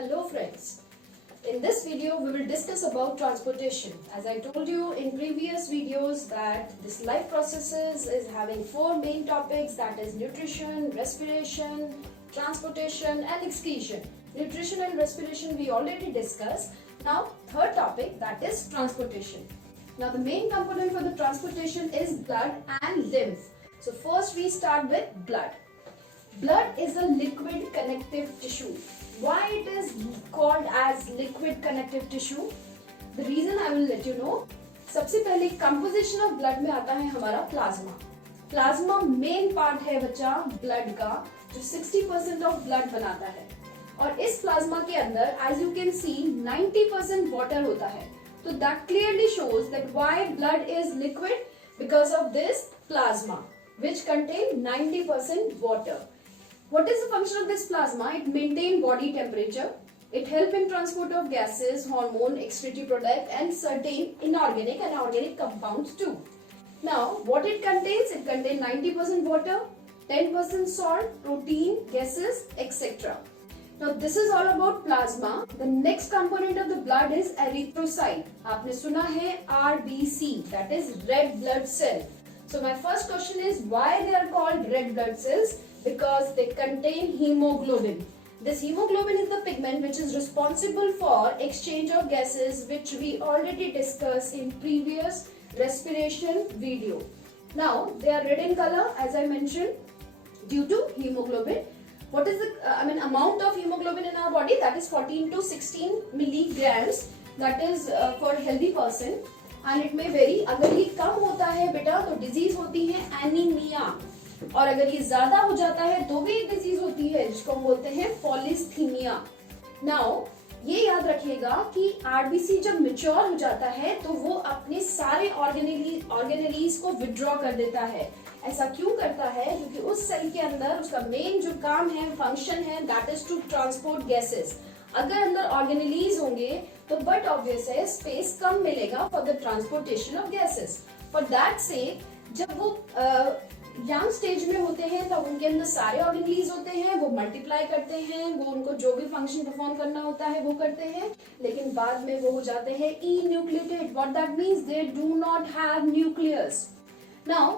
Hello friends. In this video we will discuss about transportation. As I told you in previous videos that this life processes is having four main topics, that is nutrition, respiration, transportation and excretion. Nutrition and respiration we already discussed. Now third topic, that is transportation. Now the main component for the transportation is blood and lymph. So first we start with blood. Blood is a liquid connective tissue. Why it is called as liquid connective tissue? The reason I will let you know. सबसे पहले composition of blood में आता है हमारा plasma. Plasma main part है बच्चा blood का, जो 60% ऑफ ब्लड बनाता है. और इस प्लाज्मा के अंदर as you can see 90% water होता है. तो that clearly shows that why blood is liquid, because of this plasma which contain 90% water. What is the function of this plasma? It maintains body temperature. It helps in transport of gases, hormone, excretory product and certain inorganic and organic compounds too. Now, what it contains? It contains 90% water, 10% salt, protein, gases, etc. Now, this is all about plasma. The next component of the blood is erythrocyte. आपने सुना है RBC, that is red blood cell. So, my first question is why they are called red blood cells? Because they contain hemoglobin. This hemoglobin is the pigment which is responsible for exchange of gases, which we already discussed in previous respiration video. Now they are red in color as I mentioned due to hemoglobin. What is the amount of hemoglobin in our body? That is 14 to 16 milligrams. That is for healthy person and it may vary. अगर ये कम होता है बेटा तो disease होती है anaemia, और अगर ये ज्यादा हो जाता है तो भी एक डिजीज होती है जिसको हम बोलते हैं पॉलीस्थीमिया. नाउ ये याद रखिएगा कि आरबीसी जब मैच्योर हो जाता है तो वो अपने सारे ऑर्गेनेलीज को विड्रॉ कर देता है. ऐसा क्यों करता है? क्योंकि उस सेल के अंदर उसका मेन जो काम है, फंक्शन है, that is to transport gases. अगर अंदर ऑर्गेनेलीज होंगे तो बट ऑब्वियस है स्पेस कम मिलेगा for the transportation of gases. For that से जब वो यंग स्टेज में होते हैं तब उनके अंदर सारे ऑर्गेनेलीज होते हैं, वो मल्टीप्लाई करते हैं, वो उनको जो भी फंक्शन परफॉर्म करना होता है वो करते हैं, लेकिन बाद में वो हो जाते हैं enucleated. What that means? They do not have nucleus. Now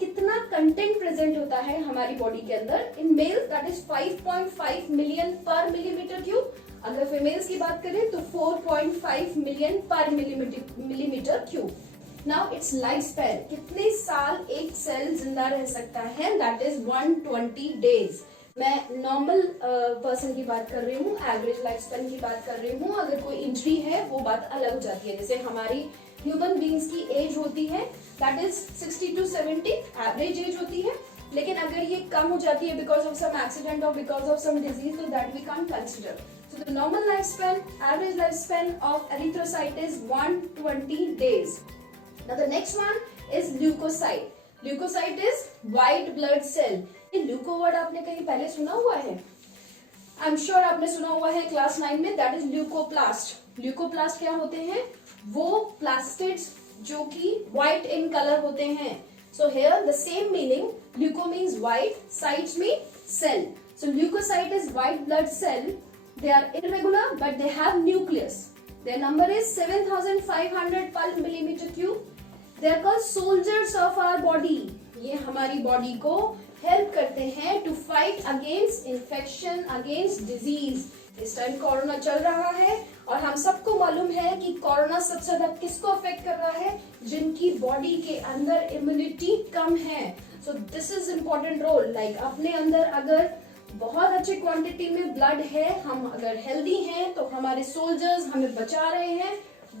कितना कंटेंट प्रेजेंट होता है हमारी बॉडी के अंदर? In males that is 5.5 million per millimetre cube. अगर फीमेल्स की बात करें तो 4.5 million per millimetre cube. Now its life span, कितने साल एक सेल जिंदा रह सकता है? That is 120 days. मैं नॉर्मल पर्सन की बात कर रही हूँ, एवरेज लाइफ स्पैन की बात कर रही हूँ. अगर कोई इंजरी है वो बात अलग हो जाती है. जैसे हमारी ह्यूमन बींग्स की एज होती है that is 60 to 70 average age होती है, लेकिन अगर ये कम हो जाती है बिकॉज ऑफ सम एक्सीडेंट और बिकॉज ऑफ सम डिजीज, तो that we can't consider. So the normal lifespan, average lifespan of erythrocyte is 120 days. Now the next one is leukocyte. Leukocyte is white blood cell. ये leuko word आपने कहीं पहले सुना हुआ है? I'm sure आपने सुना हुआ है क्लास 9 में. That is leucoplast. Leucoplast क्या होते हैं? वो plastids जो कि white in color होते हैं. So here the same meaning. Leuko means white, cytes mean cell. So leukocyte is white blood cell. They are irregular but they have nucleus. Their number is 7,500 per millimeter cube. They are called soldiers of our body. ये हमारी body को help करते हैं to fight against infection, against disease. इस time corona चल रहा है और हम सबको मालूम है कि कोरोना सबसे ज्यादा किसको अफेक्ट कर रहा है? जिनकी बॉडी के अंदर इम्यूनिटी कम है. So this is important role. Like अपने अंदर अगर बहुत अच्छे क्वांटिटी में ब्लड है, हम अगर हेल्दी हैं तो हमारे सोल्जर्स हमें बचा रहे हैं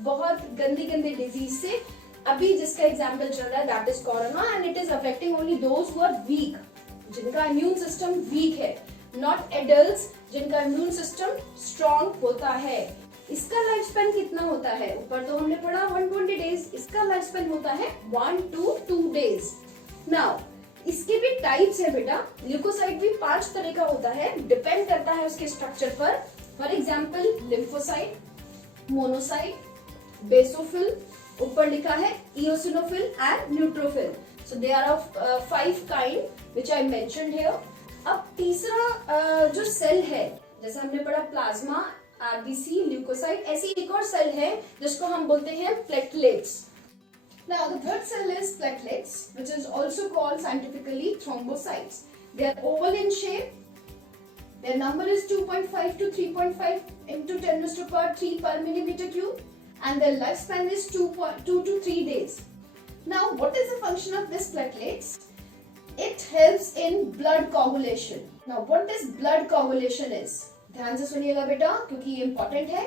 बहुत गंदी गंदी डिजीज से. अभी जिसका एग्जाम्पल चल रहा है that is corona and it is affecting only those who are weak, जिनका इम्यून सिस्टम वीक है, नॉट एडल्ट्स जिनका इम्यून सिस्टम स्ट्रॉन्ग होता है. इसका लाइफ स्पैन कितना होता है? ऊपर तो हमने पढ़ा 120 डेज. इसका लाइफ स्पैन होता है 1 to 2 डेज. नाउ इसके भी टाइप्स है बेटा. ल्यूकोसाइट भी 5 तरह का होता है, डिपेंड करता है उसके स्ट्रक्चर पर. For example lymphocyte, monocyte, basophil, ऊपर लिखा है eosinophil and neutrophil. So they are of 5 kind which I mentioned here. अब तीसरा जो सेल है जैसे हमने पढ़ा प्लाज्मा, आरबीसी, ल्यूकोसाइट, ऐसी एक और सेल है जिसको हम बोलते हैं platelets. Now the third cell is platelets, which is also called scientifically thrombocytes. They are oval in shape. Their number is 2.5 to 3.5 into 10 raised to power 3 per millimeter cube, and their lifespan is 2 to 3 days. Now, what is the function of these platelets? It helps in blood coagulation. Now, what this blood coagulation is? ध्यान से सुनिएगा बेटा, क्योंकि ये important है.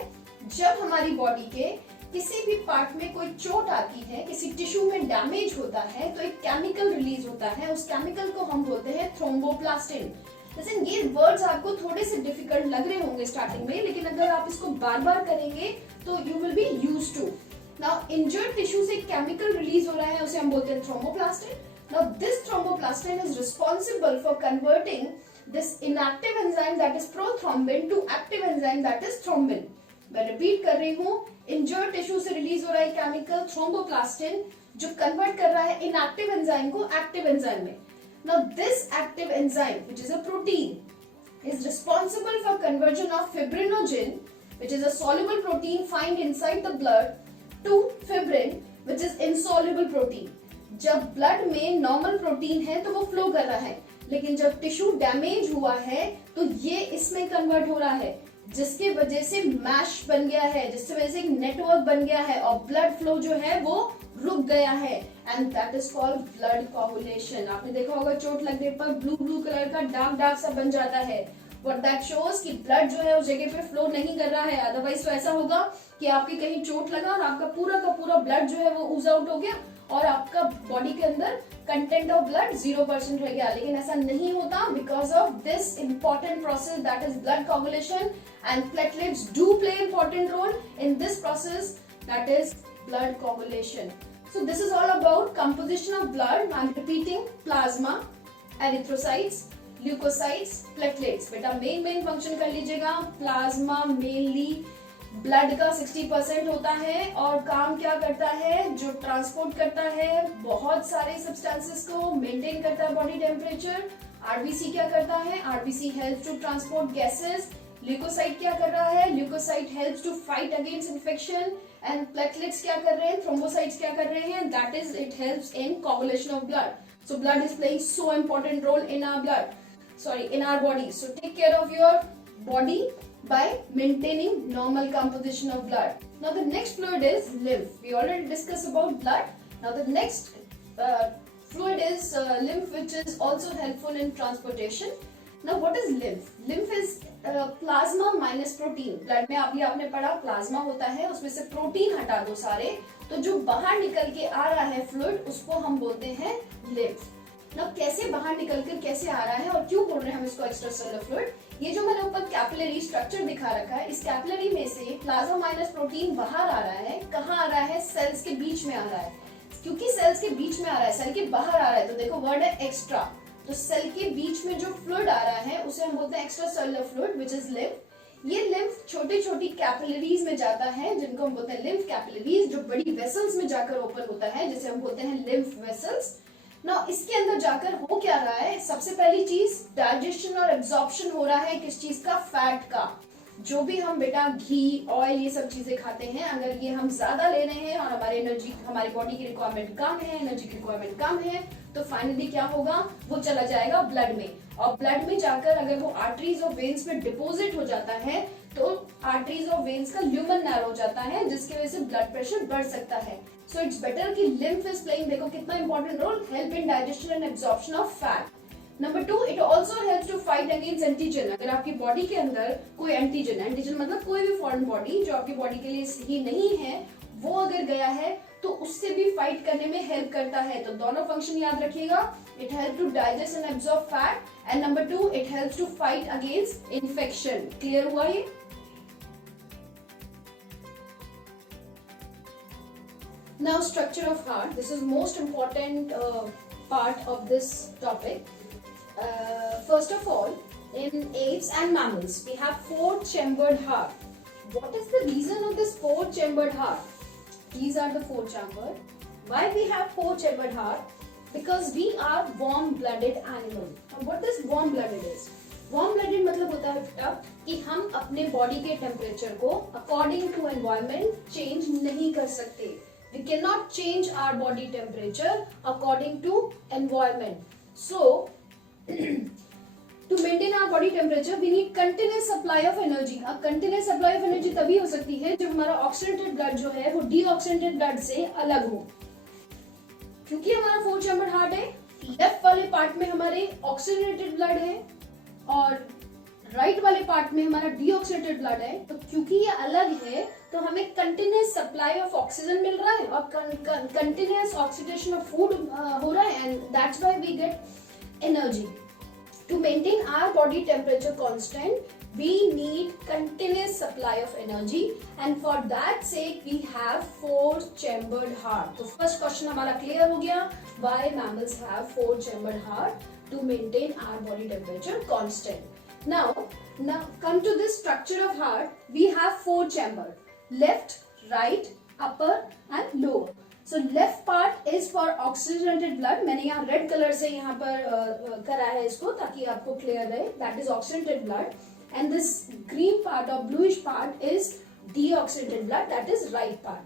जब हमारी body के किसी भी पार्ट में कोई चोट आती है, किसी टिश्यू में डैमेज होता है, तो एक केमिकल रिलीज होता है. उस केमिकल को हम बोलते हैं थ्रोम्बोप्लास्टिन. लेकिन ये वर्ड्स आपको थोड़े से डिफिकल्ट लग रहे होंगे स्टार्टिंग में, लेकिन अगर आप इसको बार बार करेंगे तो you will be used to. Now injured tissue से केमिकल रिलीज हो रहा है, उसे हम बोलते हैं thromboplastin. Now this thromboplastin is responsible for converting this inactive enzyme that is prothrombin to active enzyme that is thrombin. मैं रिपीट कर रही हूँ, इंजर्ड टिश्यू से रिलीज हो रहा है केमिकल थ्रोम्बोप्लास्टिन, जो कन्वर्ट कर रहा है इनएक्टिव एंजाइम को एक्टिव एंजाइम में. Now this active enzyme, which is a protein, is responsible for conversion of fibrinogen, which is a soluble protein found inside the blood, to fibrin, which is insoluble protein. जब blood में normal protein है तो वो flow कर रहा है, लेकिन जब टिश्यू डैमेज हुआ है तो ये इसमें कन्वर्ट हो रहा है, जिसके वजह से मैश बन गया है, जिसकी वजह से एक नेटवर्क बन गया है और ब्लड फ्लो जो है वो रुक गया है, and that is called blood coagulation. आपने देखा होगा चोट लगने पर ब्लू ब्लू कलर का डार्क डार्क सा बन जाता है. व्हाट दैट शोज कि ब्लड जो है उस जगह पे फ्लो नहीं कर रहा है. अदरवाइज तो ऐसा होगा कि आपकी कहीं चोट लगा और आपका पूरा का पूरा ब्लड जो है वो ऊज आउट हो गया और आपका बॉडी के अंदर कंटेंट ऑफ ब्लड 0% रह गया. लेकिन ऐसा नहीं होता because of this important process that is blood coagulation, and platelets do play important role in this process that is blood coagulation. So this is all about composition of blood. I am repeating: plasma, erythrocytes, leukocytes, platelets. बेटा main function कर लीजिएगा. Plasma mainly blood का 60% होता है और काम क्या करता है, जो ट्रांसपोर्ट करता है बहुत सारे सब्सटेंसेस को, मेंटेन करता है बॉडी टेम्परेचर. आरबीसी क्या करता है, RBC helps to transport gases. Leukocyte क्या कर रहा है, leukocyte helps to fight against infection. And platelets क्या कर रहे हैं, थ्रोम्बोसाइट्स क्या कर रहे हैं, that is it helps in coagulation of blood. So blood is playing so important role in our blood, sorry in our body. So take care of your body by maintaining normal composition of blood. Now the next fluid is lymph. We already discussed about blood. Now the next fluid is lymph, which is also helpful in transportation. Now what is lymph? Lymph is plasma minus protein. Blood में अभी आपने पढ़ा plasma होता है, उसमें से protein हटा दो सारे, तो जो बाहर निकल के आ रहा है फ्लूइड उसको हम बोलते हैं lymph. Now कैसे बाहर निकल कर कैसे आ रहा है और क्यों बोल रहे हैं हम इसको एक्स्ट्रासेलुलर फ्लूइड? ये जो मैंने ऊपर कैपिलरी स्ट्रक्चर दिखा रखा है, इस कैपिलरी में से प्लाज्मा माइनस प्रोटीन बाहर आ रहा है. कहाँ आ रहा है, सेल्स के बीच में आ रहा है. क्योंकि सेल्स के बीच में आ रहा है, सेल के बाहर आ रहा है, तो देखो वर्ड है एक्स्ट्रा. तो सेल के बीच में जो फ्लूइड आ रहा है उसे हम बोलते हैं extracellular fluid, which is lymph. ये लिम्फ छोटी छोटी कैपिलरीज में जाता है, जिनको हम बोलते हैं लिम्फ कैपिलरीज, जो बड़ी वेसल्स में जाकर ओपन होता है, जिसे हम बोलते हैं लिम्फ वेसल्स. ना इसके अंदर जाकर हो क्या रहा है, सबसे पहली चीज डाइजेशन और एब्जॉर्प्शन हो रहा है किस चीज का, फैट का. जो भी हम बेटा घी, ऑयल, ये सब चीजें खाते हैं, अगर ये हम ज्यादा ले रहे हैं और हमारे एनर्जी, हमारी बॉडी की रिक्वायरमेंट कम है, एनर्जी की रिक्वायरमेंट कम है, तो फाइनली क्या होगा, वो चला जाएगा ब्लड में. और ब्लड में जाकर अगर वो आर्टरीज और वेन्स में डिपोजिट हो जाता है तो आर्टरीज और वेन्स का ल्यूमन नैरो हो जाता है, जिसकी वजह से ब्लड प्रेशर बढ़ सकता है. सो इट्स बेटर कि लिम्फ इज प्लेइंग, देखो कितना important role, help in digestion and absorption of fat. Number 2, it also helps to fight against antigen. अगर आपकी बॉडी के अंदर कोई एंटीजन, एंटीजन मतलब कोई भी फॉरेन बॉडी जो आपकी बॉडी के लिए सही नहीं है, वो अगर गया है तो उससे भी फाइट करने में हेल्प करता है. तो दोनों फंक्शन याद रखिएगा, it help to digest and absorb fat, and number 2, it helps to fight against infection. Clear हुआ ये? Now structure of heart. This is most important part of this topic. First of all, in apes and mammals, we have 4-chambered heart. What is the reason of this 4-chambered heart? These are the 4-chambered. Why we have 4-chambered heart? Because we are warm-blooded animal. Now, what is warm-blooded is? Warm blooded मतलब होता है बेटा कि हम अपने body के temperature को according to environment change नहीं कर सकते. We can not change our body temperature according to environment. So to maintain our body temperature we need continuous supply of energy. अब continuous supply of energy तभी हो सकती है जब हमारा oxygenated blood जो है वो deoxygenated blood से अलग हो. क्योंकि हमारा 4 chambered heart है, लेफ्ट वाले पार्ट में हमारे ऑक्सीजनेटेड ब्लड है और राइट वाले पार्ट में हमारा डीऑक्सीजनेटेड ब्लड है. तो क्योंकि ये अलग है तो हमें कंटिन्यूस सप्लाई ऑफ ऑक्सीजन मिल रहा है और कंटिन्यूस ऑक्सीडेशन ऑफ फूड हो रहा है, and that's why we get energy. To maintain our body temperature constant, we need continuous supply of energy, and for that sake we have 4-chambered heart. तो first question हमारा clear हो गया, why mammals have 4-chambered heart to maintain our body temperature constant. Now come to this structure of heart. We have 4 chambers: left, right, upper and lower. So left part is for oxygenated blood. मैंने यहाँ red colour से यहाँ पर करा है इसको ताकि आपको क्लियर रहे. That is oxygenated blood, and this green part or bluish part is deoxygenated blood. That is right part.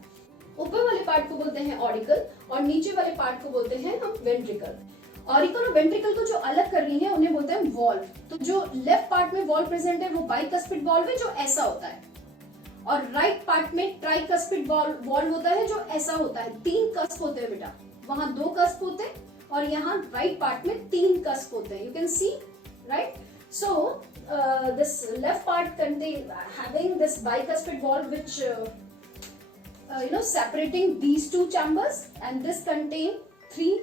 ऊपर वाले पार्ट को बोलते हैं ऑरिकल और नीचे वाले पार्ट को बोलते हैं हम वेंट्रिकल. ऑरिकल और वेंट्रिकल को जो अलग कर रही है उन्हें बोलते हैं वॉल्व. तो जो लेफ्ट पार्ट में वॉल्व प्रेजेंट है वो बाइकस्पिड वॉल्व है जो ऐसा होता है, और राइट पार्ट में ट्राइकस्पिड वॉल्व होता है जो ऐसा होता है. 3 कस्प होते हैं बेटा, वहां 2 कस्प होते हैं और यहाँ राइट पार्ट में 3 कस्प होते हैं. You can see, right? So this left part contain having this bicuspid valve which separating these 2 chambers, and this contain 3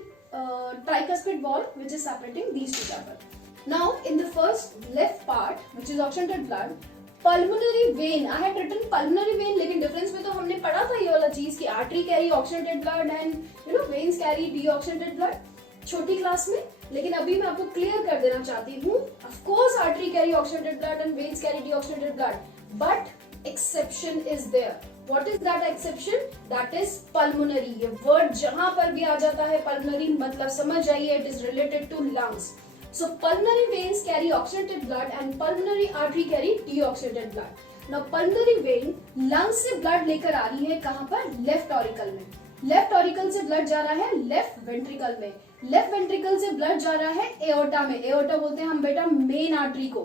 tricuspid valve which is separating these 2 chambers. Now in the first left part which is oxygenated blood, pulmonary vein, I had written pulmonary vein, लेकिन difference में तो हमने पढ़ा था ये वाला चीज कि artery carry oxygenated blood and veins carry deoxygenated blood छोटी क्लास में. लेकिन अभी मैं आपको क्लियर कर देना चाहती हूँ, of course artery carry oxygenated blood and veins carry deoxygenated blood, but exception is there. What is that exception? That is pulmonary. ये वर्ड जहां पर भी आ जाता है पल्मोनरी मतलब समझ जाइए it is related to lungs. So pulmonary veins carry oxygenated blood and pulmonary artery carry deoxygenated blood. Now pulmonary vein lungs से blood लेकर आ रही है कहाँ पर? Left auricle में. Left auricle से blood जा रहा है left ventricle में. Left ventricle से blood जा रहा है aorta में. aorta बोलते हैं हम बेटा main artery को.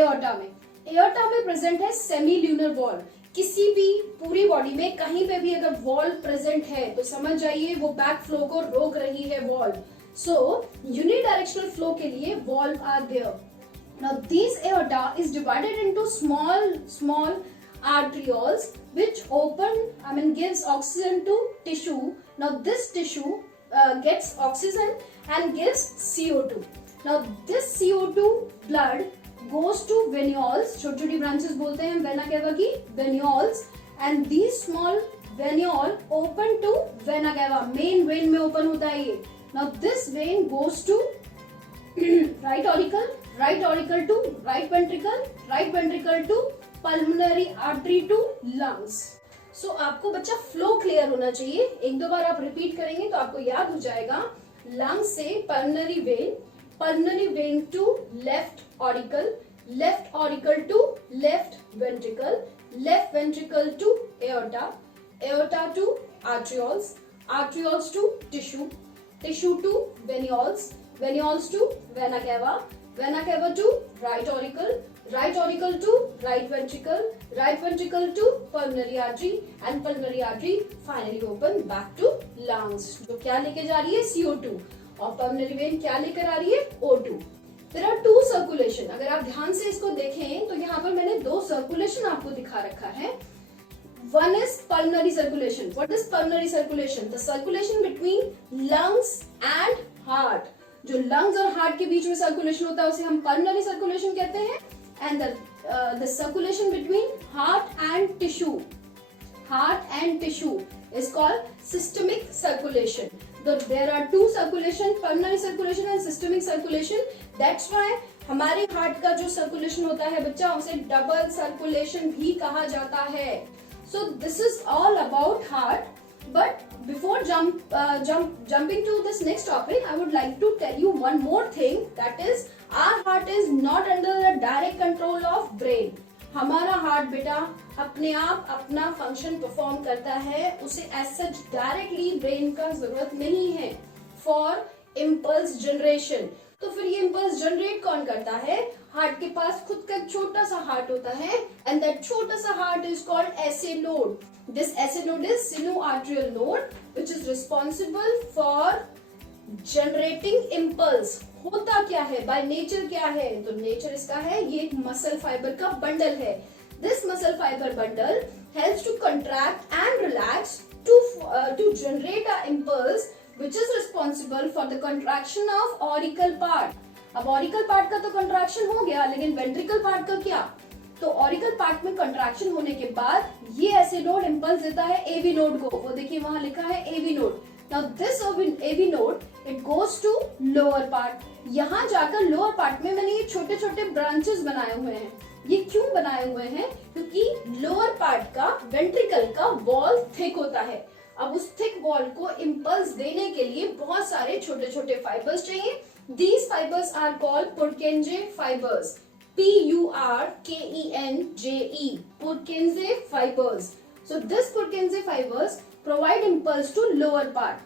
aorta में. aorta में present है semilunar valve. किसी भी पूरी बॉडी में कहीं पे भी अगर valve present है तो समझ जाइए वो back flow को रोक रही है valve. So unidirectional flow के लिए valve are there. Now these aorta is divided into small arterioles which gives oxygen to tissue. Now this tissue gets oxygen and gives CO2. Now this CO2 blood goes to venules. छोटी branches बोलते हैं vena cava की venules, and these small venule open to vena cava. Main vein में open होता है ये. Now this vein goes to right auricle to right ventricle to pulmonary artery to lungs. So आपको बच्चा flow clear होना चाहिए. 1-2 बार आप रिपीट करेंगे तो आपको याद हो जाएगा. लंग से pulmonary vein to left auricle to left ventricle to aorta to arterioles to tissue to venules to vena cava to right auricle to right ventricle to pulmonary artery, and pulmonary artery finally open back to lungs. जो क्या लेके जा रही है? CO2, और pulmonary vein क्या लेकर आ रही है? O2. There are 2 circulation. अगर आप ध्यान से इसको देखें तो यहाँ पर मैंने 2 circulation आपको दिखा रखा है. One is pulmonary circulation. What is pulmonary circulation? The circulation between lungs and heart. जो lungs और heart के बीच में circulation होता है उसे हम pulmonary circulation कहते हैं. And the circulation between heart and tissue is called systemic circulation. There are 2 circulation, pulmonary circulation and systemic circulation. That's why हमारे heart का जो circulation होता है बच्चा उसे double circulation भी कहा जाता है. So this is all about heart. But before jumping to this next topic, I would like to tell you one more thing. That is, our heart is not under the control of brain. हमारा heart बेटा अपने आप अपना function perform करता है, उसे as such directly brain का जरूरत नहीं है फॉर इम्पल्स जनरेशन। तो फिर ये इम्पल्स जनरेट कौन करता है? हार्ट के पास खुद का छोटा सा हार्ट होता है, एंड दैट छोटा सा heart is called essay node. This essay node is synonym arterial node which is responsible for generating impulse. होता क्या है, बाय नेचर क्या है? तो नेचर इसका है, ये एक मसल फाइबर का बंडल है। This muscle fibre bundle helps to contract and relax to generate a impulse which is responsible for the contraction of auricle part। अब auricle part का तो contraction हो गया, लेकिन ventricle part का क्या? तो auricle part में contraction होने के बाद ये ऐसे नोड इम्पल्स देता है AV नोड को। वो देखिए वहां लिखा है AV node. Now this AV node it goes to lower part। यहाँ जाकर lower part में मैंने ये छोटे छोटे branches बनाए हुए हैं। ये क्यों बनाए हुए हैं? क्योंकि lower part का ventricle का wall thick होता है। अब उस थिक वॉल को इम्पल्स देने के लिए बहुत सारे छोटे छोटे फाइबर्स चाहिए। These fibres are called Purkinje fibres, PURKENJE, Purkinje fibres. So this Purkinje fibres provide impulse to lower part.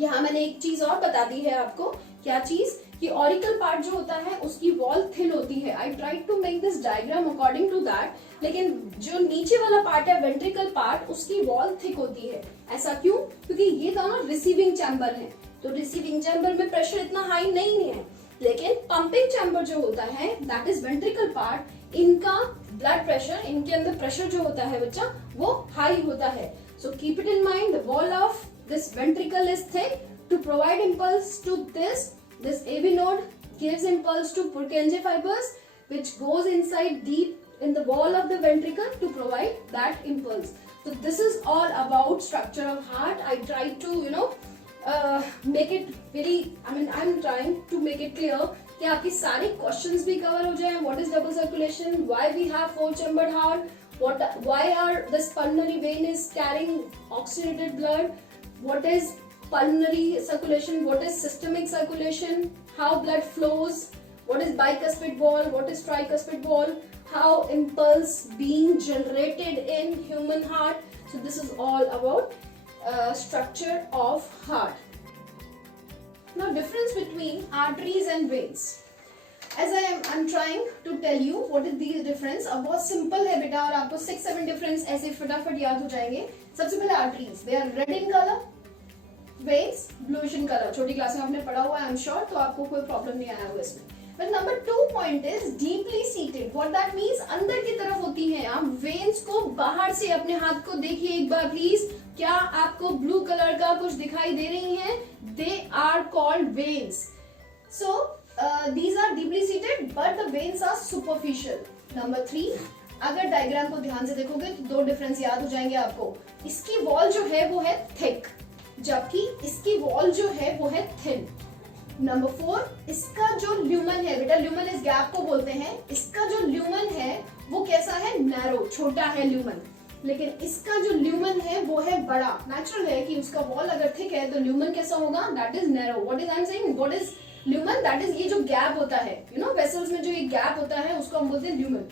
यहाँ मैंने एक चीज और बता दी है आपको। क्या चीज? कि ऑरिकल पार्ट जो होता है उसकी वॉल थिन होती है। I try to make this diagram according to that, लेकिन जो नीचे वाला पार्ट है वेंट्रिकल पार्ट, उसकी वॉल थिक होती है। ऐसा क्यों? क्योंकि ये दोनों रिसीविंग चैम्बर है, तो रिसीविंग चैम्बर में प्रेशर इतना हाई नहीं है, लेकिन पंपिंग चैम्बर जो होता है दैट इज वेंट्रिकल पार्ट, इनका ब्लड प्रेशर, इनके अंदर प्रेशर जो होता है बच्चा वो हाई होता है। So keep it in mind, the wall of this ventricle is thick to provide impulse to this AV node gives impulse to Purkinje fibers which goes inside deep in the wall of the ventricle to provide that impulse. So this is all about structure of heart. I try to make it very, I'm trying to make it clear कि आपकी सारे questions भी cover हो जाए। What is double circulation? Why we have four chambered heart? Why are this pulmonary vein is carrying oxygenated blood? What is pulmonary circulation? What is systemic circulation? How blood flows? What is bicuspid wall? What is tricuspid wall? How impulse being generated in human heart? So this is all about structure of heart. Now difference between arteries and veins. As I'm trying to tell you what is the difference. अब बहुत simple है बेटा, और आपको 6-7 difference ऐसे फटाफट याद हो जाएंगे। सबसे पहले arteries, they are red in color, veins bluish in color। छोटी क्लास में आपने पढ़ा हुआ है, I'm sure, तो आपको कोई प्रॉब्लम नहीं आया होगा इसमें। But number 2 point is deeply seated। What that means? अंदर की तरफ होती है। आप veins को बाहर से अपने हाथ को देखिए एक बार प्लीज। क्या आपको ब्लू कलर का कुछ दिखाई दे रही हैं? They are called veins। So these are deeply seated but the veins are superficial। Number 3, अगर डायग्राम को ध्यान से देखोगे तो दो डिफरेंस याद हो जाएंगे आपको। इसकी वॉल जो है वो है थिक, जबकि इसकी वॉल जो है वो है थिन। नंबर 4, इसका जो ल्यूमन है बेटा, ल्यूमन इस गैप को बोलते हैं, इसका जो ल्यूमन है वो कैसा है? नैरो, छोटा है ल्यूमन। लेकिन इसका जो ल्यूमन है वो है बड़ा। नेचुरल है कि उसका वॉल अगर थिक है तो ल्यूमन कैसा होगा? That is narrow. What is I am saying? What is lumen? That is ये जो गैप होता है, वेसल्स में जो ये गैप होता है उसको हम बोलते हैं ल्यूमन।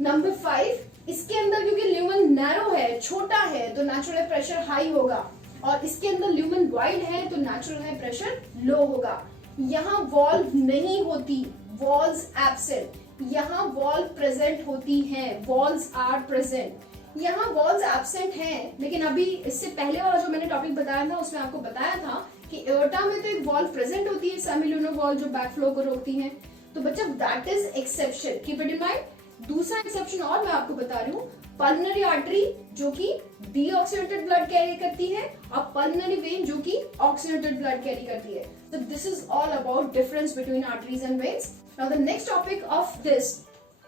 नंबर 5, इसके अंदर क्योंकि ल्यूमन नैरो है, छोटा है, तो नेचुरल प्रेशर हाई होगा, और इसके अंदर ल्यूमन वाइड है तो नेचुरल है प्रेशर लो होगा। यहाँ वॉल नहीं होती, वॉल्स एब्सेंट। यहाँ वॉल प्रेजेंट होती है, वॉल्स आर प्रेजेंट। यहाँ वॉल्स एब्सेंट हैं, लेकिन अभी इससे पहले वाला जो मैंने टॉपिक बताया था उसमें आपको बताया था कि एओर्टा में तो एक वॉल प्रेजेंट होती है, सेमिलुनर वॉल, जो बैक फ्लो को रोकती है। तो बच्चा that is exception, keep it in mind. दूसरा एक्सेप्शन और मैं आपको बता रही हूँ, पल्मोनरी आर्टरी जो कि डीऑक्सीनेटेड ब्लड कैरी करती है, और पल्मोनरी वेन जो कि ऑक्सीनेटेड ब्लड कैरी करती है। So this is all about difference between arteries and veins. Now the next topic of this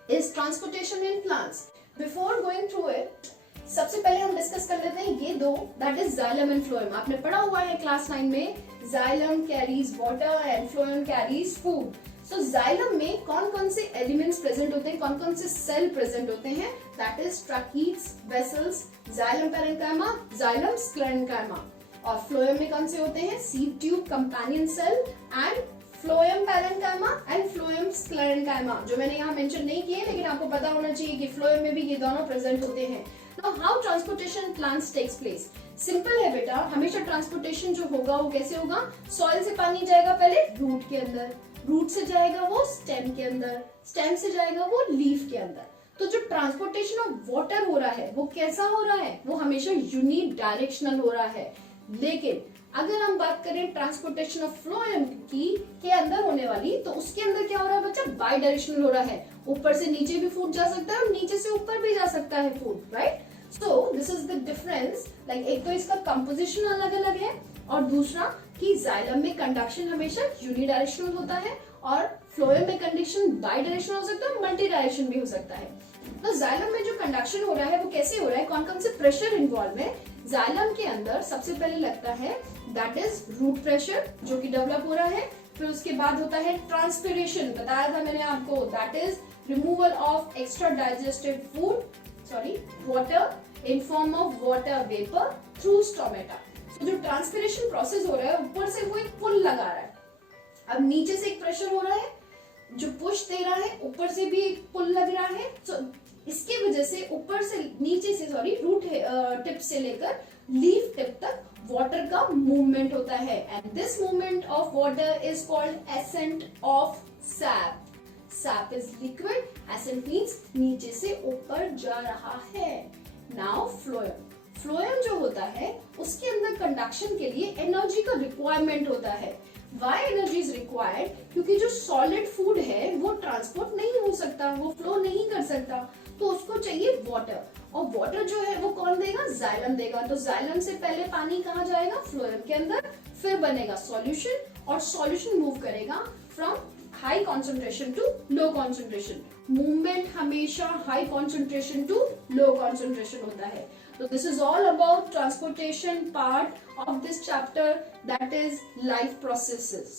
is transportation in plants. Before going through it, सबसे पहले हम डिस्कस कर लेते हैं ये दो, that is xylem and phloem। आपने पढ़ा हुआ है क्लास 9 में, xylem carries water and phloem carries food। So xylem में कौन कौन से एलिमेंट्स प्रेजेंट होते हैं, कौन कौन से सेल प्रेजेंट होते हैं? That is tracheids, vessels, xylem parenchyma, xylem sclerenchyma। और फ्लोएम में कौन से होते हैं? Seed tube, companion cell and phloem parenchyma and phloem sclerenchyma, जो मैंने यहाँ मेंशन नहीं किए लेकिन आपको पता होना चाहिए कि फ्लोएम में भी ये दोनों प्रेजेंट होते हैं। Now how transportation plants takes place? Simple है बेटा, हमेशा ट्रांसपोर्टेशन जो होगा वो कैसे होगा? सॉइल से पानी जाएगा पहले रूट के अंदर, रूट से जाएगा वो स्टेम के अंदर, स्टेम से जाएगा वो लीफ के अंदर। तो जो ट्रांसपोर्टेशन ऑफ वाटर हो रहा है वो कैसा हो रहा है? वो हमेशा यूनिडायरेक्शनल हो रहा है। लेकिन अगर हम बात करें ट्रांसपोर्टेशन ऑफ फ्लोएम की के अंदर होने वाली, तो उसके अंदर क्या हो रहा है बच्चा? बाई डायरेक्शनल हो रहा है। ऊपर से नीचे भी फूड जा सकता है और नीचे से ऊपर भी जा सकता है food, right? So this is the difference. Like एक तो इसका कंपोजिशन अलग अलग है और दूसरा कि जाइलम में कंडक्शन हमेशा यूनिडायरेक्शनल होता है और फ्लोएम में कंडक्शन बाई डायरेक्शनल हो सकता है, मल्टी डायरेक्शन भी हो सकता है। तो जाइलम में जो कंडक्शन हो रहा है वो कैसे हो रहा है? कौन कौन से प्रेशर इन्वॉल्व है? जाइलम के अंदर सबसे पहले लगता है दैट इज रूट प्रेशर जो कि डेवलप हो रहा है। फिर उसके बाद होता है ट्रांसपिरेशन, बताया था मैंने आपको, that is removal of extra digested food water in form of water vapour through stomata. तो जो ट्रांसपिरेशन प्रोसेस हो रहा है, ऊपर से वो एक पुल लगा रहा है, अब नीचे से एक प्रेशर हो रहा है जो पुश दे रहा है, ऊपर से भी एक पुल लग रहा है। तो इसके वजह से ऊपर से नीचे से रूट टिप से लेकर लीफ टिप तक वाटर का मूवमेंट होता है and this movement of water is called ascent of sap. Sap is liquid, ascent means नीचे से ऊपर जा रहा है। नाउ फ्लोएम, फ्लोएम जो होता है उसके अंदर कंडक्शन के लिए एनर्जी का रिक्वायरमेंट होता है। Why energy is required? क्योंकि जो सॉलिड फूड है वो ट्रांसपोर्ट नहीं हो सकता, वो फ्लो नहीं कर सकता, तो उसको चाहिए वाटर। और वाटर जो है वो कौन देगा? जाइलम देगा। तो जाइलम से पहले पानी कहाँ जाएगा? फ्लोएम के अंदर, फिर बनेगा सॉल्यूशन और सॉल्यूशन मूव करेगा from high concentration to low concentration. Movement हमेशा high concentration to low concentration होता है। So this is all about transportation part of this chapter, that is life processes.